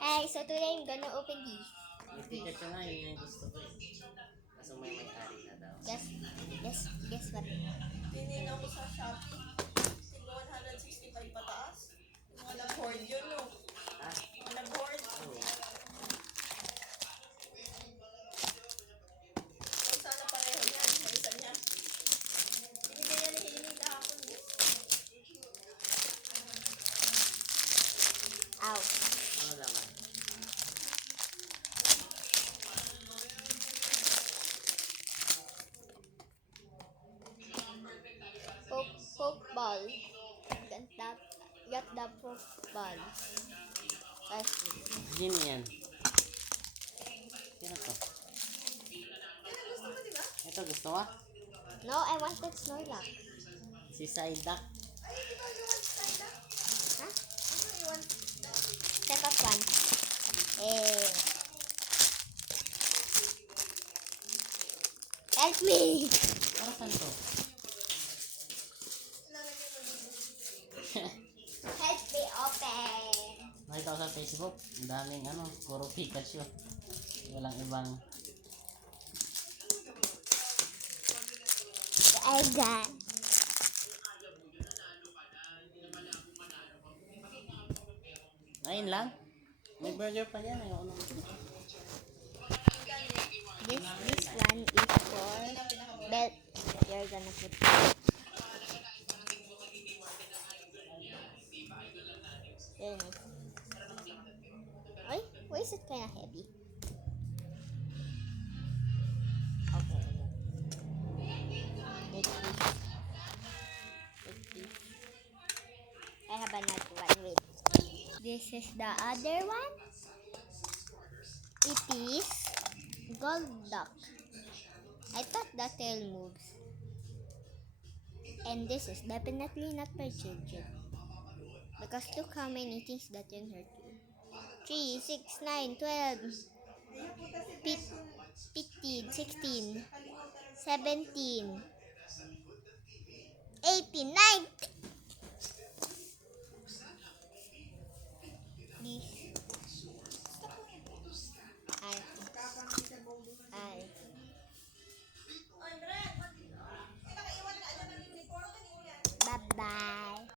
Hey, so today I'm gonna open these. Yung Pikachu nga, yun yung gusto ko eh. Kaso may-ari na daw. Guess what? Tinignan ko sa Shopee. Tigno 165 pataas. Mga nag-hoard yun, no? Ha? Mga nag-hoard. Oo. Kung sana pareho niyan, sa isa niya. Binigay yan ni Hailey kahapon, eh. Ow. Ano naman? Pokeball. Got the Pokeball. Let's see. Sino yan? Sino to? Yan ang gusto mo, di ba? Ito gusto mo? No, I wanted Snorlax. Si Psyduck. Ay, di ba you want Skyla? Huh? Ano you want? Second one. Eh. Help me! Para saan to? Lalagay mo dito. Help me open! Nakita ko sa Facebook, ang daming puro Pikachu. Walang ibang... I got. Ayun lang? May burger pa yan eh. Ano? This one is for belt. You're gonna put. Very nice. Why is it kind of heavy? Okay. Like this. Like this. I have another one. Wait. This is the other one. It is Golduck. I thought the tail moves. And this is definitely not for children. Because look how many things that can hurt you. 3, 6, 9, 12, 15, 16, 17, 18, 19.